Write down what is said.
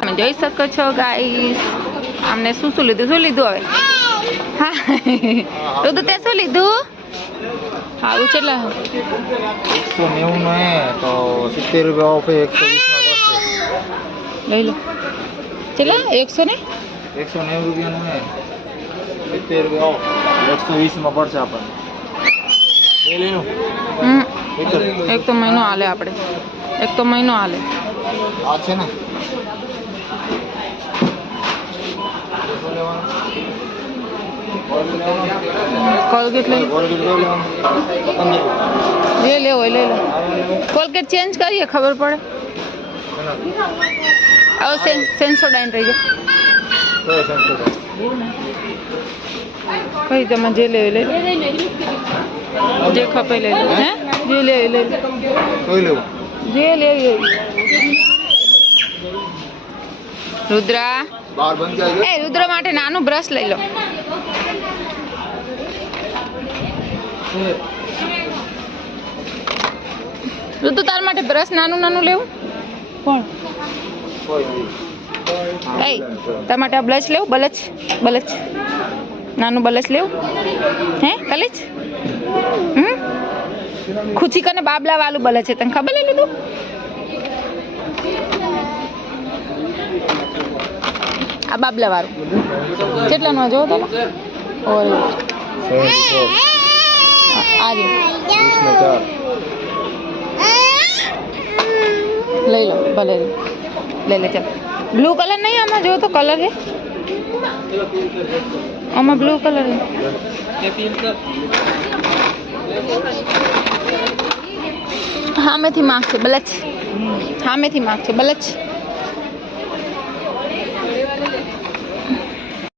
તમે જોઈ શકો છો ગાઈસ, અમને શું લીધું હવે. હા રુદુ તે શું લીધું? સારું કેટલા? 190 નો હે તો 70 રૂપિયા ઓફ 120 માં પડશે. લઈ લો. કેટલા? 100 ને 190 રૂપિયાનું હે, 70 રૂપિયા ઓફ 120 માં પડશે આપણને. લઈ લો. એક તો મહિનો હાલે આપણે, એક તો મહિનો હાલે. આ છે ને કોલગેટ લઈ લેવો લઈ લો. કોલગેટ ચેન્જ કરીએ ખબર પડે. હવે સેન્સોડાઇન રહી જાય. કઈ તમે જે લેવી લઈ જે ખપે લઈ લો. હે જે લેવી લઈ લો. જે લેવી. રુદ્રા રુદ્ર માટે નાનું બ્રશ લઈ લો. રુદ્ર તાર માટે બ્રશ નાનું લેવું. કોણ તાર માટે આ બ્લશ લેવું? બલચ નાનું બલચ લેવું. હે કલેજ ખુશી કને બાબલા વાળું બલચ છે, તને ખબર લઈ લીધું? આ બાબલા વાળું કેટલાનું જો તો લઈ લો ભલે લઈ લે. ચાલ બ્લુ કલર નહીં આમાં જો તો કલર હે આમાં બ્લુ કલર હે. હામેથી માગશે બલચ, હામેથી માગશે બલચ.